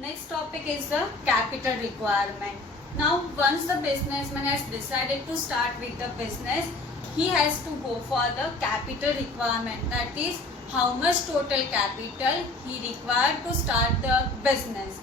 Next topic is the capital requirement. Now, once the businessman has decided to start with the business, he has to go for the capital requirement. That is, how much total capital he required to start the business.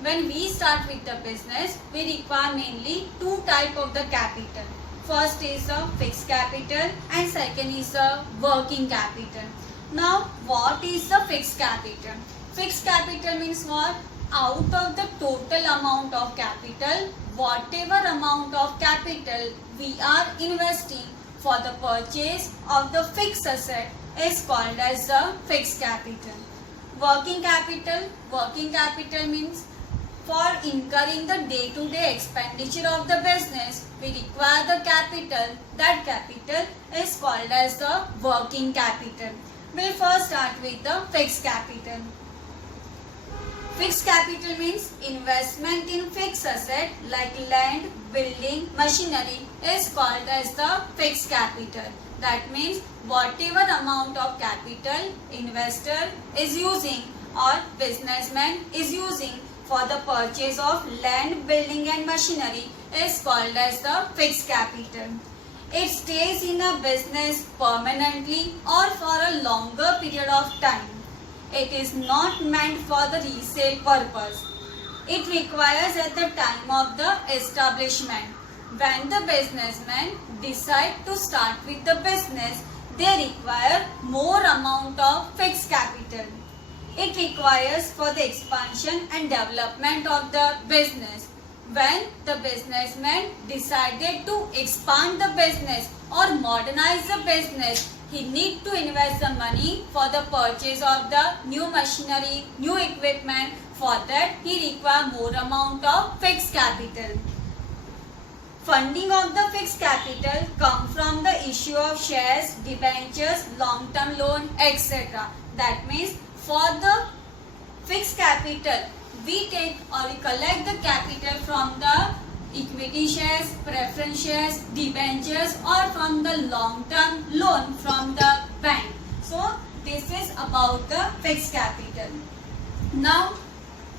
When we start with the business, we require mainly two types of the capital. First is a fixed capital and second is a working capital. Now, what is the fixed capital? Fixed capital means what? Out of the total amount of capital, whatever amount of capital we are investing for the purchase of the fixed asset is called as the fixed capital. Working capital means for incurring the day-to-day expenditure of the business, we require the capital. That capital is called as the working capital. We'll first start with the fixed capital. Fixed capital means investment in fixed asset like land, building, machinery is called as the fixed capital. That means whatever amount of capital investor is using or businessman is using for the purchase of land, building and machinery is called as the fixed capital. It stays in a business permanently or for a longer period of time. It is not meant for the resale purpose. It requires at the time of the establishment. When the businessmen decide to start with the business, they require more amount of fixed capital. It requires for the expansion and development of the business. When the businessman decided to expand the business or modernize the business, he need to invest the money for the purchase of the new machinery, new equipment. For that, he require more amount of fixed capital. Funding of the fixed capital come from the issue of shares, debentures, long-term loan, etc. That means for the fixed capital, we take or we collect the capital from the equity shares, preference shares, debentures or from the long-term loan from the bank. So, this is about the fixed capital. Now,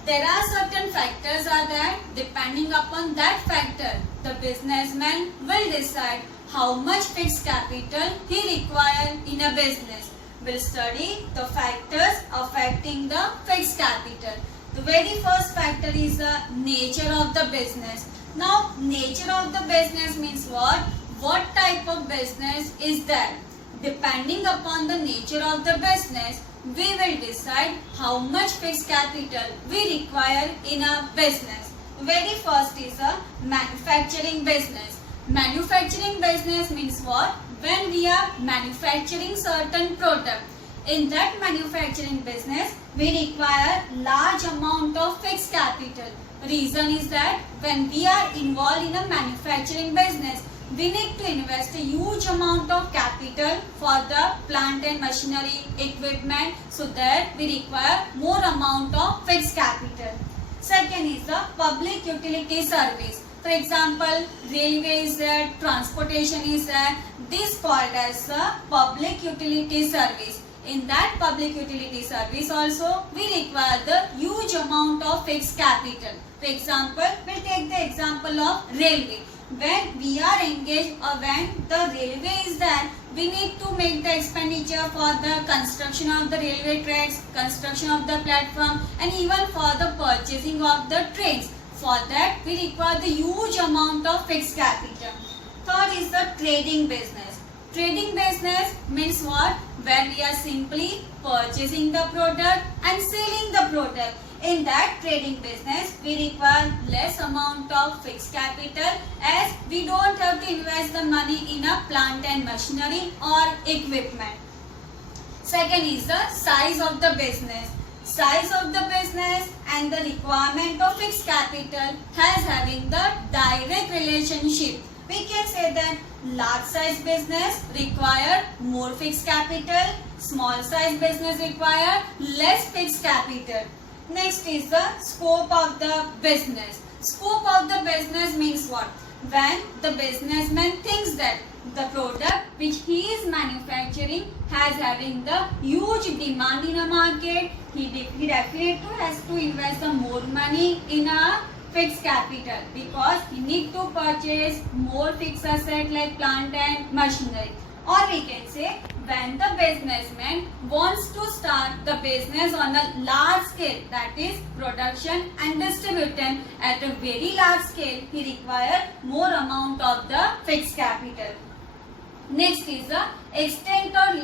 there are certain factors are there. Depending upon that factor, the businessman will decide how much fixed capital he requires in a business. We'll study the factors affecting the fixed capital. The very first factor is the nature of the business. Now, nature of the business means what? What type of business is that? Depending upon the nature of the business, we will decide how much fixed capital we require in a business. Very first is a manufacturing business. Manufacturing business means what? When we are manufacturing certain product. In that manufacturing business, we require large amount of fixed capital. Reason is that when we are involved in a manufacturing business, we need to invest a huge amount of capital for the plant and machinery equipment, so that we require more amount of fixed capital. Second is the public utility service. For example, railway is there, transportation is there. This called as a public utility service. In that public utility service also, we require the huge amount of fixed capital. For example, we'll take the example of railway. When we are engaged or when the railway is there, we need to make the expenditure for the construction of the railway tracks, construction of the platform and even for the purchasing of the trains. For that, we require the huge amount of fixed capital. Third is the trading business. Trading business means what? Where we are simply purchasing the product and selling the product. In that trading business, we require less amount of fixed capital as we don't have to invest the money in a plant and machinery or equipment. Second is the size of the business. Size of the business and the requirement of fixed capital has having the direct relationship. We can say that large size business require more fixed capital, small size business require less fixed capital. Next is the scope of the business. Scope of the business means what? When the businessman thinks that the product which he is manufacturing has having the huge demand in a market, he definitely has to invest some more money in a fixed capital because he need to purchase more fixed asset like plant and machinery. Or we can say when the businessman wants to start the business on a large scale, that is production and distribution at a very large scale, he requires more amount of the fixed capital. Next is the extent of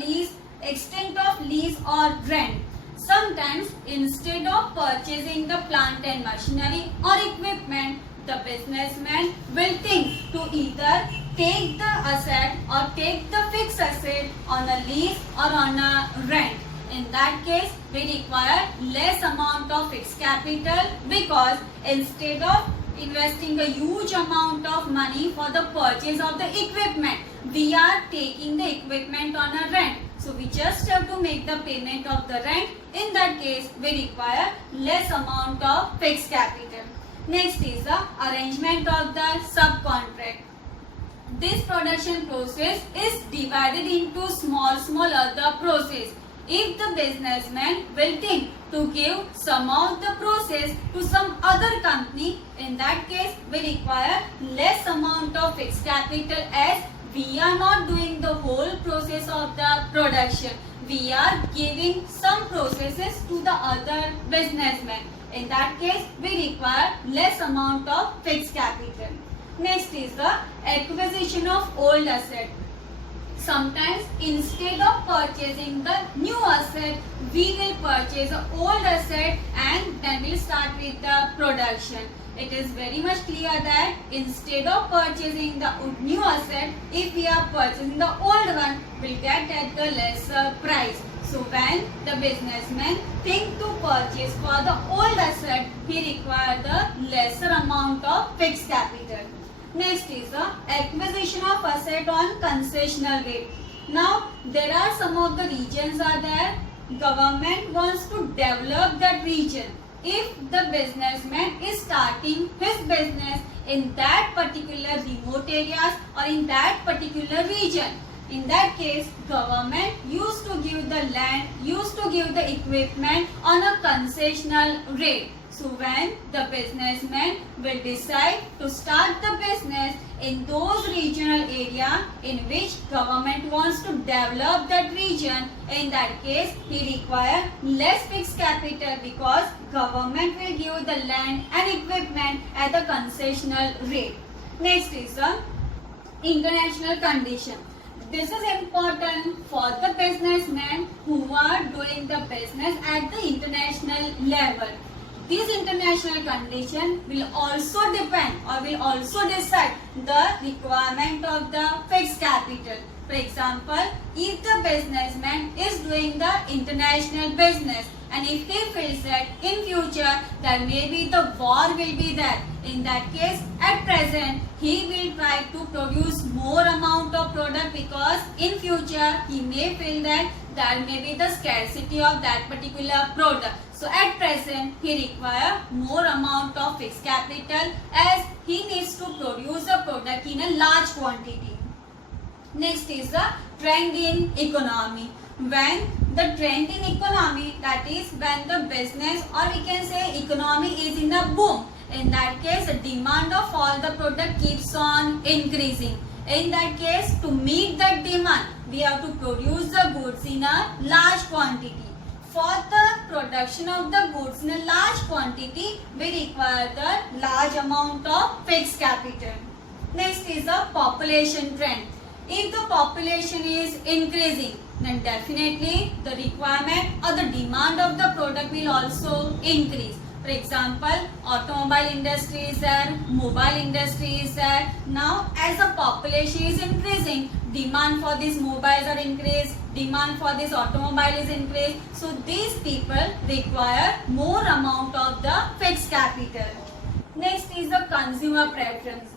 lease or rent. Sometimes instead of purchasing the plant and machinery or equipment, the businessman will think to either take the asset or take the fixed asset on a lease or on a rent. In that case, we require less amount of fixed capital because instead of investing a huge amount of money for the purchase of the equipment, we are taking the equipment on a rent. So we just have to make the payment of the rent. In that case, we require less amount of fixed capital. Next is the arrangement of the subcontract. This production process is divided into small other process. If the businessman will think to give some of the process to some other company, in that case we require less amount of fixed capital as we are not doing the whole process of the production. We are giving some processes to the other businessman. In that case, we require less amount of fixed capital. Next is the acquisition of old asset. Sometimes instead of purchasing the new asset, we will purchase an old asset and then we'll start with the production. It is very much clear that instead of purchasing the new asset, if we are purchasing the old one, we'll get at the lesser price. So when the businessman think to purchase for the old asset, he requires the lesser amount of fixed capital. Next is the acquisition of asset on concessional rate. Now there are some of the regions are there. Government wants to develop that region. If the businessman is starting his business in that particular remote areas or in that particular region, in that case, government used to give the land, used to give the equipment on a concessional rate. So when the businessman will decide to start the business in those regional area in which government wants to develop that region, in that case he require less fixed capital because government will give the land and equipment at the concessional rate. Next is the international condition. This is important for the businessmen who are doing the business at the international level. These international conditions will also depend or will also decide the requirement of the fixed capital. For example, if the businessman is doing the international business and if he feels that in future there may be the war will be there, in that case at present he will try to produce more amount of product because in future he may feel that there may be the scarcity of that particular product. So at present he require more amount of fixed capital as he needs to produce a product in a large quantity. Next is the trend in economy. When the trend in economy, that is when the business or we can say economy is in a boom, in that case the demand of all the product keeps on increasing. In that case, to meet that demand, we have to produce the goods in a large quantity. For the production of the goods in a large quantity, we require the large amount of fixed capital. Next is the population trend. If the population is increasing, then definitely the requirement or the demand of the product will also increase. For example, automobile industry is there, mobile industry is there. Now, as the population is increasing, demand for these mobiles are increased, demand for this automobile is increased. So, these people require more amount of the fixed capital. Next is the consumer preference.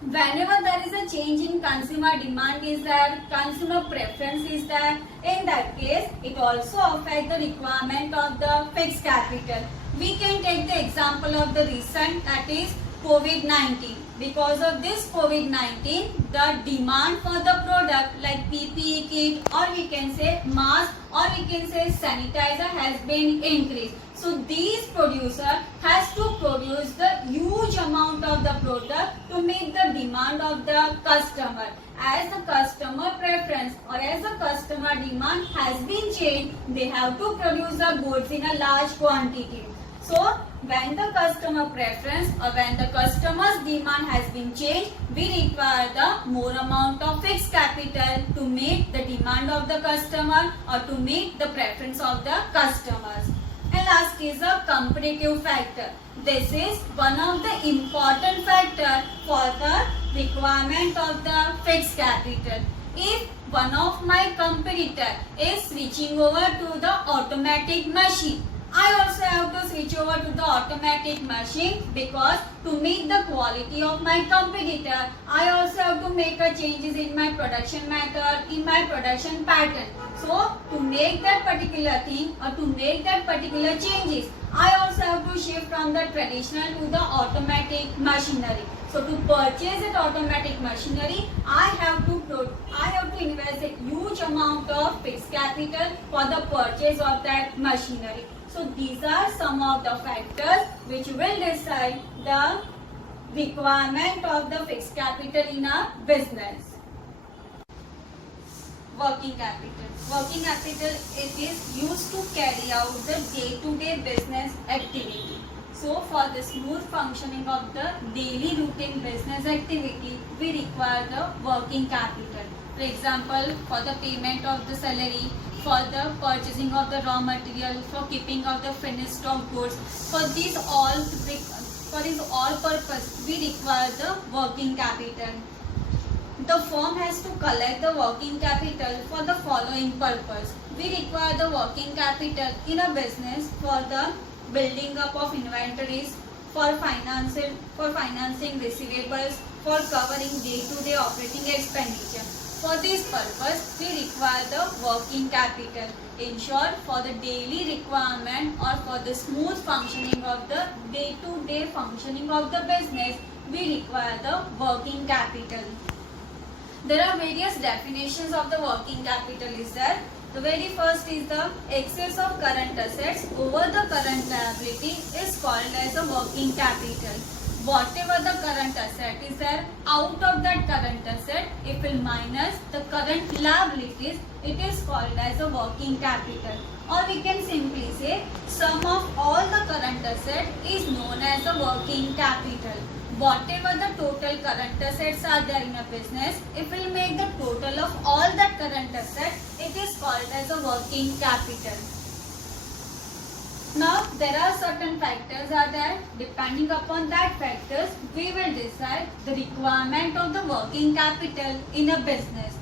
Whenever there is a change in consumer demand is there, consumer preference is there, in that case, it also affects the requirement of the fixed capital. We can take the example of the recent, that is COVID-19. Because of this COVID-19, the demand for the product like PPE kit, or we can say mask, or we can say sanitizer has been increased. So these producer has to produce the huge amount of the product to meet the demand of the customer. As the customer preference or as the customer demand has been changed, they have to produce the goods in a large quantity. So when the customer preference or when the customer's demand has been changed, we require the more amount of fixed capital to meet the demand of the customer or to meet the preference of the customers. And last is a competitive factor. This is one of the important factor for the requirement of the fixed capital. If one of my competitor is switching over to the automatic machine, I also have to switch over to the automatic machine, because to meet the quality of my competitor, I also have to make a changes in my production method, in my production pattern. So to make that particular thing or to make that particular changes, I also have to shift from the traditional to the automatic machinery. So to purchase that automatic machinery, I have to invest a huge amount of fixed capital for the purchase of that machinery. So these are some of the factors which will decide the requirement of the fixed capital in a business. Working capital. Working capital, it is used to carry out the day-to-day business activity. So for the smooth functioning of the daily routine business activity, we require the working capital. For example, for the payment of the salary, for the purchasing of the raw material, for keeping of the finished stock goods, for these all purpose, we require the working capital. The firm has to collect the working capital for the following purpose. We require the working capital in a business for the building up of inventories, for financing receivables, for covering day-to-day operating expenditure. For this purpose, we require the working capital. In short, for the daily requirement or for the smooth functioning of the day-to-day functioning of the business, we require the working capital. There are various definitions of the working capital is there. The very first is the excess of current assets over the current liability is called as a working capital. Whatever the current asset is there, out of that current asset, if we minus the current liabilities, it is called as a working capital. Or we can simply say sum of all the current asset is known as the working capital. Whatever the total current assets are there in a business, if we make the total of all that current asset, it is called as a working capital. Now there are certain factors are there. Depending upon that factors, we will decide the requirement of the working capital in a business.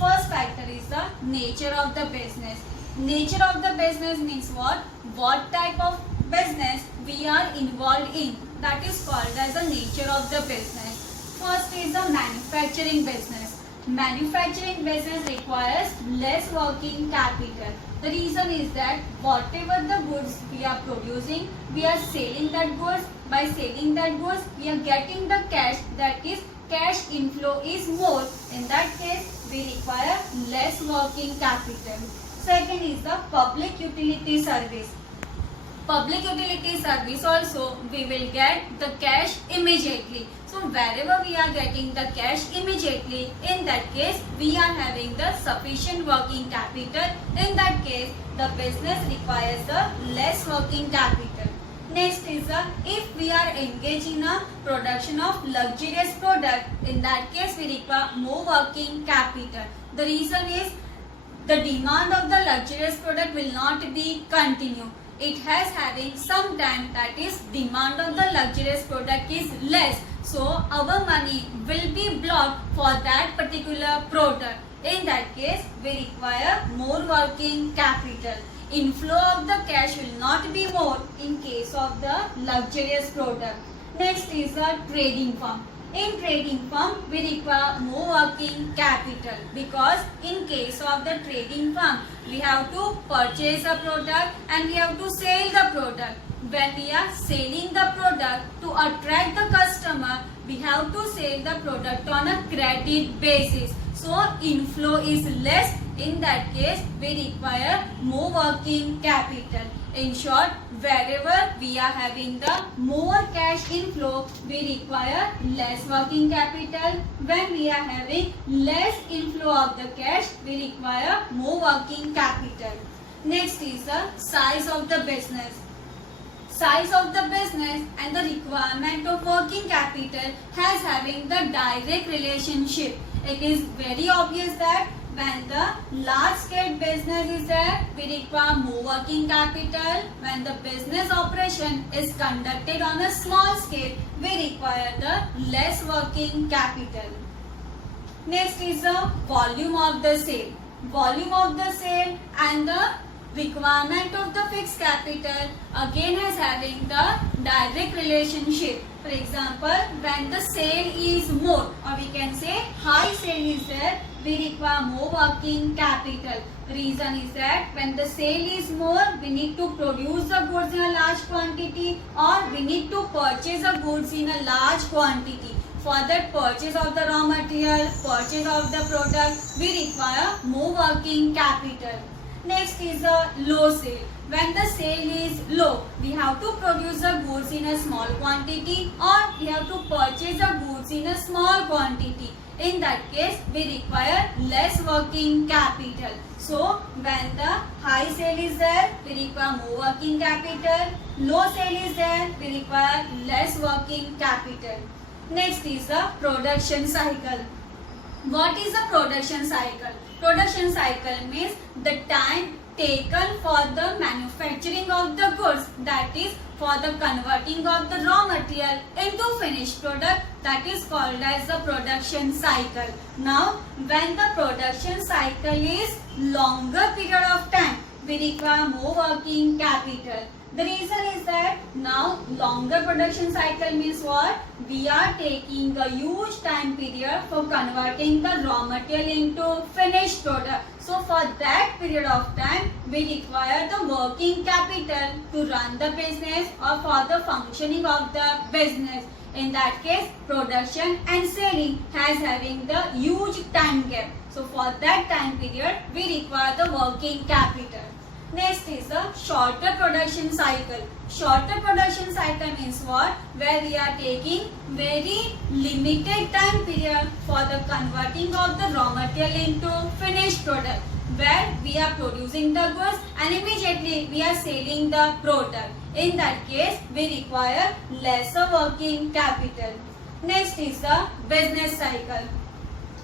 First factor is the nature of the business. Nature of the business means what? What type of business we are involved in. That is called as the nature of the business. First is the manufacturing business. Manufacturing business requires less working capital. The reason is that whatever the goods we are producing, we are selling that goods. By selling that goods, we are getting the cash, that is cash inflow is more. In that case, we require less working capital. Second is the public utility service. Public utility service also we will get the cash immediately. So wherever we are getting the cash immediately, in that case we are having the sufficient working capital. In that case the business requires the less working capital. Next is if we are engaged in a production of luxurious product, in that case we require more working capital. The reason is the demand of the luxurious product will not be continue. It has having some time, that is demand of the luxurious product is less. So our money will be blocked for that particular product. In that case, we require more working capital. Inflow of the cash will not be more in case of the luxurious product. Next is the trading firm. In trading firm, we require more working capital, because in case of the trading firm, we have to purchase a product and we have to sell the product. when we are selling the product to attract the customer, we have to sell the product on a credit basis. So inflow is less. In that case, we require more working capital. In short, wherever we are having the more cash inflow, we require less working capital. When we are having less inflow of the cash, we require more working capital. Next is the size of the business. Size of the business and the requirement of working capital has having the direct relationship. It is very obvious that when the large scale business is there, we require more working capital. When the business operation is conducted on a small scale, we require the less working capital. Next is the volume of the sale. Volume of the sale and the requirement of the fixed capital again is having the direct relationship. For example, when the sale is more, or we can say high sale is there, we require more working capital. Reason is that when the sale is more, we need to produce the goods in a large quantity, or we need to purchase the goods in a large quantity. For that purchase of the raw material, purchase of the product, we require more working capital. Next is the low sale. When the sale is low, we have to produce the goods in a small quantity, or we have to purchase the goods in a small quantity. In that case, we require less working capital. So, when the high sale is there, we require more working capital. Low sale is there, we require less working capital. Next is the production cycle. What is the production cycle? Production cycle means the time taken for the manufacturing of the goods, that is for the converting of the raw material into finished product, that is called as the production cycle. Now, when the production cycle is longer period of time, we require more working capital. The reason is that now longer production cycle means what? We are taking a huge time period for converting the raw material into finished product. So for that period of time, we require the working capital to run the business or for the functioning of the business. In that case, production and selling has having the huge time gap. So for that time period, we require the working capital. Next is a shorter production cycle. Shorter production cycle means what? Where we are taking very limited time period for the converting of the raw material into finished product. Where we are producing the goods and immediately we are selling the product. In that case, we require lesser working capital. Next is the business cycle.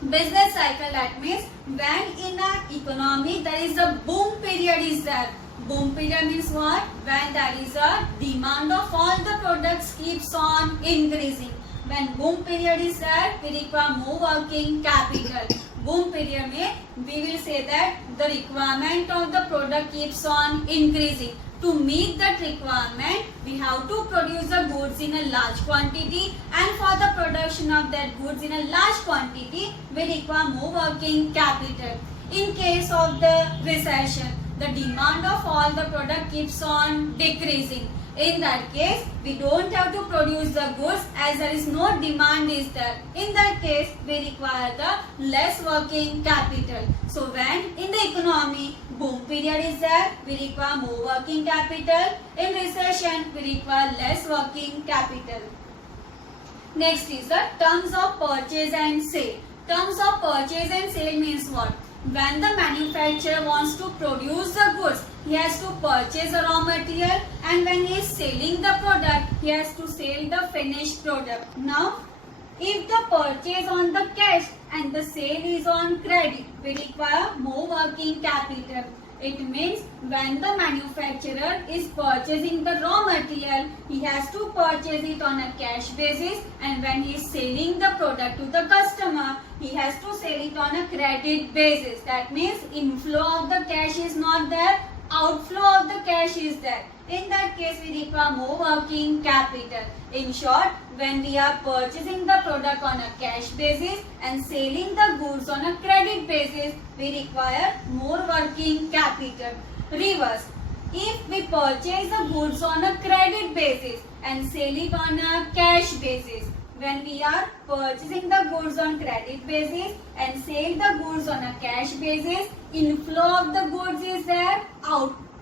Business cycle, that means when in an economy there is a boom period is there. Boom period means what? When there is a demand of all the products keeps on increasing. When boom period is there, we require more working capital. Boom period means we will say that the requirement of the product keeps on increasing. To meet that requirement, we have to produce the goods in a large quantity, and for the production of that goods in a large quantity, we require more working capital. In case of the recession, the demand of all the product keeps on decreasing. In that case, we don't have to produce the goods as there is no demand is there. In that case, we require the less working capital. So when in the economy boom period is there, we require more working capital. In recession, we require less working capital. Next is the terms of purchase and sale. Terms of purchase and sale means what? When the manufacturer wants to produce the goods, he has to purchase the raw material, and when he is selling the product, he has to sell the finished product. Now, if the purchase on the cash and the sale is on credit, we require more working capital. It means when the manufacturer is purchasing the raw material, he has to purchase it on a cash basis, and when he is selling the product to the customer, he has to sell it on a credit basis. That means inflow of the cash is not there, outflow of the cash is there. In that case, we require more working capital. In short, when we are purchasing the product on a cash basis and selling the goods on a credit basis, we require more working capital. Reverse. If we purchase the goods on a credit basis and sell it on a cash basis, when we are purchasing the goods on credit basis and sell the goods on a cash basis, inflow of the goods is there,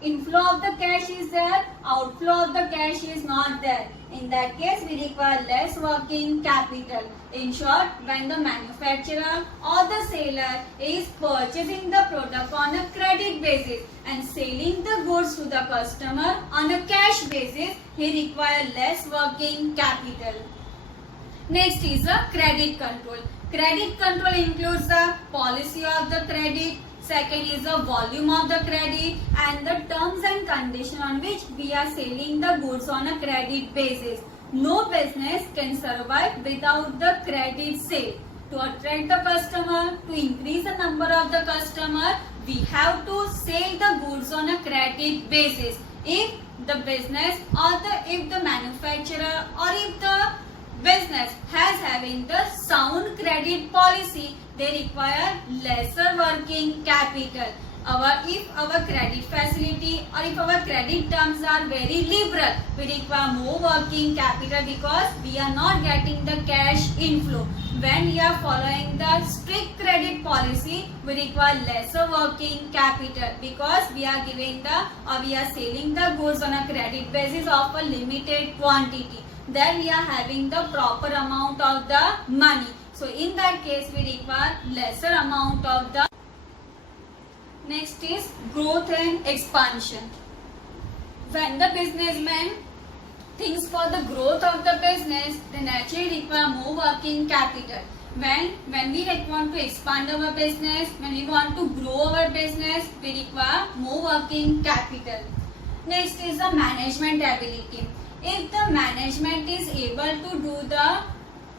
inflow of the cash is there, outflow of the cash is not there. In that case, we require less working capital. In short, when the manufacturer or the seller is purchasing the product on a credit basis and selling the goods to the customer on a cash basis, he requires less working capital. Next is a credit control. Credit control includes the policy of the credit. Second is the volume of the credit and the terms and conditions on which we are selling the goods on a credit basis. No business can survive without the credit sale. To attract the customer, to increase the number of the customer, we have to sell the goods on a credit basis. If the business or if the manufacturer or if the business has having the sound credit policy, they require lesser working capital. If our credit facility or if our credit terms are very liberal, we require more working capital because we are not getting the cash inflow. When we are following the strict credit policy, we require lesser working capital because we are giving we are selling the goods on a credit basis of a limited quantity. Then we are having the proper amount of the money. So in that case, we require lesser amount of the. Next is growth and expansion. When the businessman thinks for the growth of the business, they naturally require more working capital. When we want to expand our business, when we want to grow our business, we require more working capital. Next is the management ability. If the management is able to do the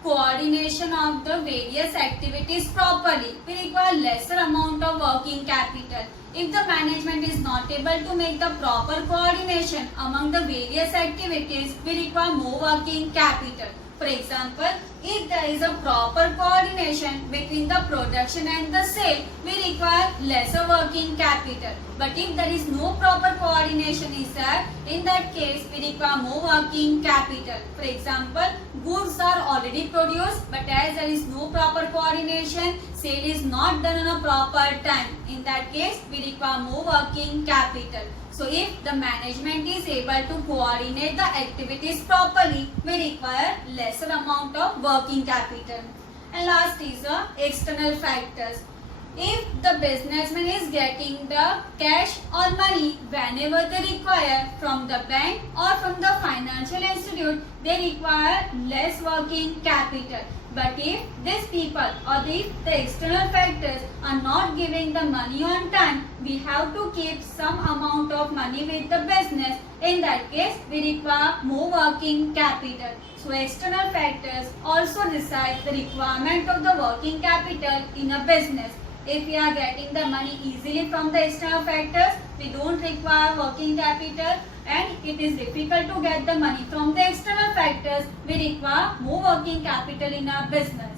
coordination of the various activities properly, we require lesser amount of working capital. If the management is not able to make the proper coordination among the various activities, we require more working capital. For example, if there is a proper coordination between the production and the sale, we require lesser working capital. But if there is no proper coordination is there, in that case we require more working capital. For example, goods are already produced, but as there is no proper coordination, sale is not done on a proper time. In that case, we require more working capital. So if the management is able to coordinate the activities properly, we require lesser amount of working capital. And last is external factors. If the businessman is getting the cash or money whenever they require from the bank or from the financial institute, they require less working capital. But if these people or if the external factors are not giving the money on time, we have to keep some amount of money with the business. In that case, we require more working capital. So external factors also decide the requirement of the working capital in a business. If we are getting the money easily from the external factors, we don't require working capital, and it is difficult to get the money from the external factors, we require more working capital in our business.